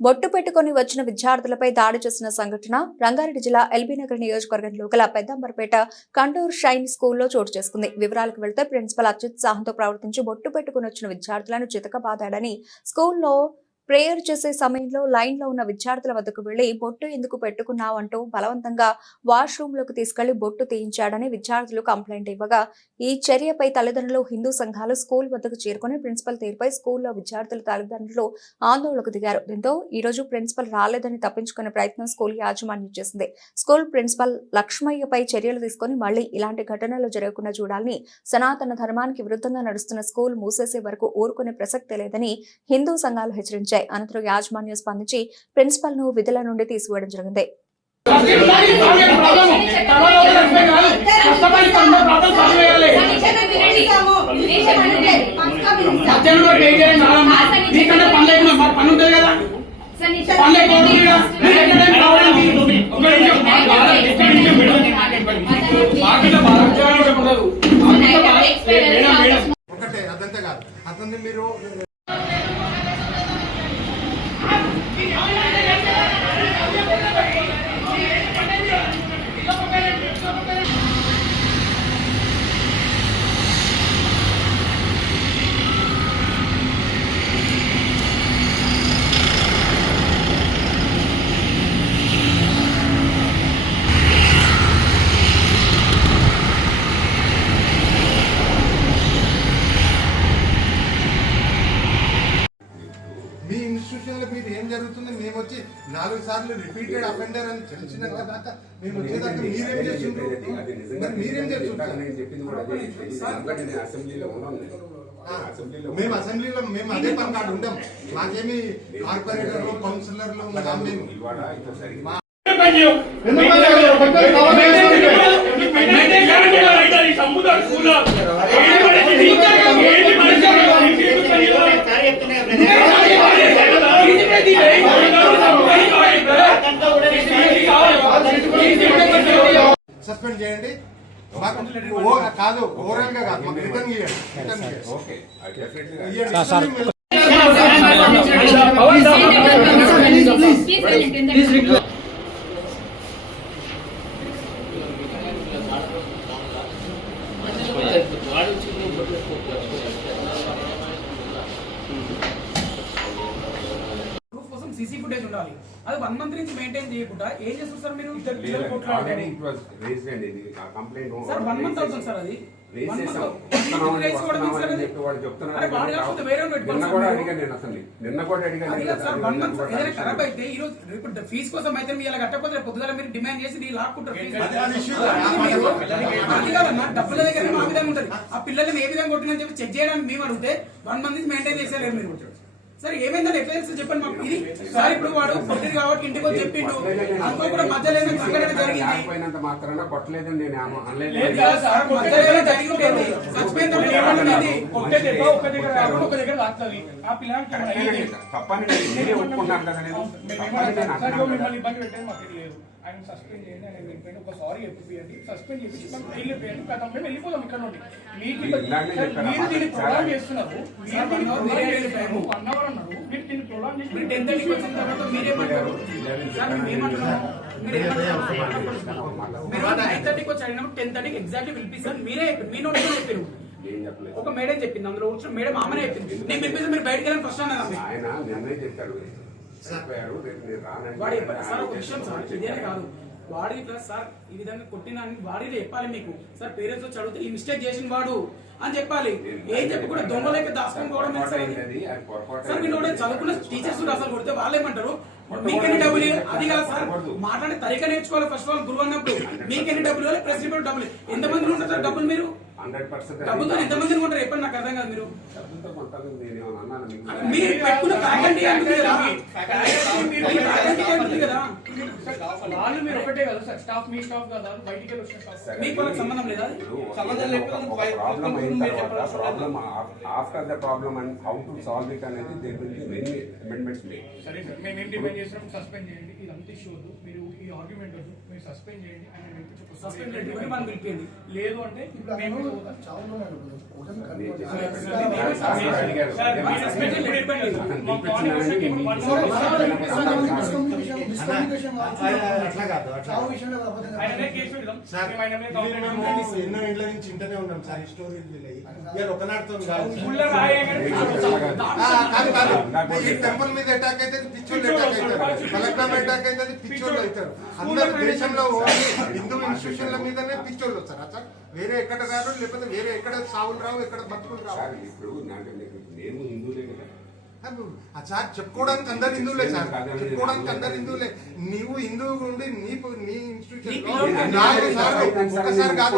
బొట్టు పెట్టుకుని వచ్చిన విద్యార్థులపై దాడి చేసిన సంఘటన రంగారెడ్డి జిల్లా ఎల్బీనగర్ నియోజకవర్గంలో గల పెద్దంబరపేట కండూర్ షైన్ స్కూల్లో చోటు చేసుకుంది. వివరాలకు వెళ్తే ప్రిన్సిపల్ అత్యుత్సాహంతో ప్రవర్తించి బొట్టు పెట్టుకుని వచ్చిన విద్యార్థులను చితకబాదాడని స్కూల్లో ప్రేయర్ చేసే సమయంలో లైన్లో ఉన్న విద్యార్థుల వద్దకు వెళ్ళి బొట్టు ఎందుకు పెట్టుకున్నావు అంటూ బలవంతంగా వాష్రూమ్లోకి తీసుకెళ్ళి బొట్టు తీయించాడని విద్యార్థులు కంప్లైంట్ ఇవ్వగా ఈ చర్యపై తల్లిదండ్రులు హిందూ సంఘాలు స్కూల్ వద్దకు చేరుకుని ప్రిన్సిపల్ తీరుపై స్కూల్లో విద్యార్థుల తల్లిదండ్రులు ఆందోళనకు దిగారు. దీంతో ఈ రోజు ప్రిన్సిపల్ రాలేదని తప్పించుకునే ప్రయత్నం స్కూల్ యాజమాన్యం చేసింది. స్కూల్ ప్రిన్సిపల్ లక్ష్మయ్యపై చర్యలు తీసుకుని మళ్ళీ ఇలాంటి ఘటనలు జరగకుండా చూడాలని సనాతన ధర్మానికి విరుద్ధంగా నడుస్తున్న స్కూల్ మూసేసే వరకు ఊరుకునే ప్రసక్తే లేదని హిందూ సంఘాలు హెచ్చరించారు వచ్చాయి అనంతరం యాజమాన్యం స్పందించి ప్రిన్సిపల్ను విధుల నుండి తీసివేయడం జరిగింది. పనులు కదా ఏం చేయాలి నాలమ్మ? నీకన్నా పని లేకుండా మాకు పని ఉంటుంది కదా పని లేకుండా ఉంది కదా? మీరు ఎక్కడ ఏం కావాలండి? ఒక్క నిమిషం, మా బాధ ఒక్క నిమిషం మేడం. మాకింత బాధ ఒక్క నిమిషం ఉండదు. మాకింత బాధ మేడం, మేడం. ఒకటే అదంతా కాదు అతన్ని మీరు మీ ఇన్స్టిట్యూషన్లో మీరు ఏం జరుగుతుంది. మేము వచ్చి నాలుగు సార్లు రిపీటెడ్ అఫెండర్ అని తెలిసిన దాకా మేము వచ్చేదాకా మీరేం చేస్తుంటారు అది నిజంగా మరి చేస్తుంటారు నేను చెప్పింది కూడా అదే. ఎందుకంటే నేను అసెంబ్లీలో ఉన్నాను నేను. ఆ, అసెంబ్లీలో మేము అసెంబ్లీలో మేము అదే పని కాదు ఉండం. మాకేమి కార్పొరేటర్లు కౌన్సిలర్లు ఉన్నాం మేము. కాదు ఓవరాల్ గా కాదు మాకు రిటర్న్ ఇవ్వండి రిటర్న్ ఇవ్వండి. ఓకే అది డెఫినెట్లీ ఇవ్వండి. ప్రూఫ్ కోసం CC footage ఉండాలి. అది వన్ మంత్ నుంచి మెయింటైన్ చేయకుండా ఏం చేస్తారు సార్ మీరు? సార్ వన్ మంత్ అవుతుంది సార్ అది. నిన్న కూడా ఖరాబ్ అయితే ఈ రోజు ఇప్పుడు ఫీజు కోసం అయితే మీరు ఇలా కట్టకపోతే రేపు పొద్దుగాల మీరు డిమాండ్ చేసి లాక్కుంటారు డబ్బుల దగ్గర మా విధంగా ఉంటుంది. ఆ పిల్లల్ని ఏ విధంగా కొట్టినని చెప్పి చెక్ చేయడానికి మేము అడిగితే వన్ మంత్ నుంచి మెయింటైన్ చేసేలేరు మీరు. సరే ఏమైందని తెలుసు చెప్పండి మాకు. ఇది సార్ ఇప్పుడు వాడు కొట్టింది కాబట్టి ఇంటికి వచ్చి చెప్పిండు. అనుకో కూడా మధ్యలో సంఘటన జరిగింది. మాత్రాన కొట్టలేదని నేను లేదు మధ్యలో జరిగి ఉంటుంది లాగుతుంది ఆ పిల్లలకి. తప్పని నేను మీరే ఒప్పుకుంటాను కదా నేను. మిమ్మల్ని. ఇబ్బంది పెట్టేది మాకు తెలియదు ఆయన సస్పెండ్ చేయండి ఆయన వెళ్ళిపోయింది ఒక సారీ చెప్పియండి సస్పెండ్ చేసి మనం వెళ్ళిపోయండి కదా మేము వెళ్ళిపోదాం ఇక్కడ నుండి. మీకు మీరు దీన్ని చాలా- ప్రొలాంగ్ చేస్తున్నారు. వన్ అవర్ అన్నారు మీరు టెన్త్ ఎడికి వచ్చిన తర్వాత మీరేమంటారు సార్ మేము ఏమంటున్నాము మీరు ఏమంటున్నారు మీరు నైన్ థర్టీకి వచ్చి అడిగినప్పుడు టెన్ థర్టీకి ఎగ్జాక్ట్లీ పిలిపిస్తాను మీరే మీ నోట్ చెప్పారు ఏం చెప్పలేదు. ఒక మేడం చెప్పింది అందులో కూర్చొని మేడం ఆమెనే చెప్పింది నేను పిలిపిస్తే మీరు బయటకు వెళ్ళని ఫస్ట్ అన్నది ఆయన నిన్నే చెప్పాడు చెప్పారు రేపు నేను రానండి వాడు చెప్పాడు సార్ ఒక విషయం సార్. ఇదేనే కాదు. బాడీ ఇట్లా సార్ ఈ విధంగా కొట్టిన అని వాడి చెప్పాలి మీకు. సార్ పేరెంట్స్ వచ్చి అడిగితే ఈ మిస్టేక్ చేసిన వాడు అని చెప్పాలి. ఏం చెప్పి కూడా దొంగలకి దాచుకొని పోవడం సార్ మీరు చదువుకున్న టీచర్స్ అసలు కొడితే వాళ్ళు ఏమంటారు? మీకెన్ని డబ్బులు అది కాదు సార్. మాట్లాడే తరిక నేర్చుకోవాలి ఫస్ట్ ఆఫ్ ఆల్ గురువు అన్నప్పుడు. మీకెన్ని డబ్బులు ప్రెసిడెంట్ ప్రెస్ డబ్బులు. ఎంతమంది ఉంటారు సార్ డబ్బులు మీరు? హండ్రెడ్ పర్సెంట్ డబ్బులతో ఎంతమందిని కొంటారు ఎప్పుడు? నాకు అర్థం కాదు మీరు. కొంటాను నేను అన్నాను మీకు మీరు పెట్టుకున్న ఫ్యాకల్టీ అంటుంది కదా మీ ఫ్యాకల్టీ అంటుంది కదా. వాళ్ళు మీరు ఒకటే కదా సార్ స్టాఫ్ మీ స్టాఫ్ కదా బయటికి వెళ్ళి వచ్చిన స్టాఫ్. మీకు వాళ్ళకి సంబంధం లేదా? సంబంధం లేకపోతే ప్రాబ్లం అయిన మీరు తర్వాత చెప్పాల్సిన problem after the problem and how to solve it అనేది there will be many amendments made సరే సార్ మేము ఏం డిమాండ్ చేస్తున్నాం? సస్పెండ్ చేయండి. ఇదంతా ఇష్యూ వద్దు. మీరు ఈ ఆర్గ్యుమెంట్ వద్దు. మీరు సస్పెండ్ చేయండి. అని సస్పెండ్ sorry చేయండి. మనం పిలిపింది లేదు అంటే సార్ కాదు. ఎన్నో ఇండ్ల నుంచి ఇంటనే ఉన్నాం సార్ ఈ స్టోరీలు వీళ్ళవి. ఇవాళ కాదు కాదు. కాదు. ఈ టెంపుల్ మీద అటాక్ అయితే పిచ్చోళ్ళు అటాక్ అవుతారు. కలెక్టర్ అటాక్ అయితే పిచ్చోళ్ళు అవుతారు. అందరు దేశంలో ఓన్లీ హిందూ ఇన్స్టిట్యూషన్ల మీదనే పిచ్చోళ్ళు వస్తారు. సార్ వేరే ఎక్కడ రారు లేకపోతే వేరే ఎక్కడ సావులు రావు ఎక్కడ బతుకులు రావు. సార్ ఇప్పుడు నాకు నేను హిందూలే కదా ఆ సార్ చెప్పుకోవడానికి అందరు హిందువులే సార్. చెప్పుకోవడానికి అందరు హిందువులే. నీవు హిందువు ఉండి నీ నీ ఇన్స్టిట్యూషన్ ఒకసారి కాదు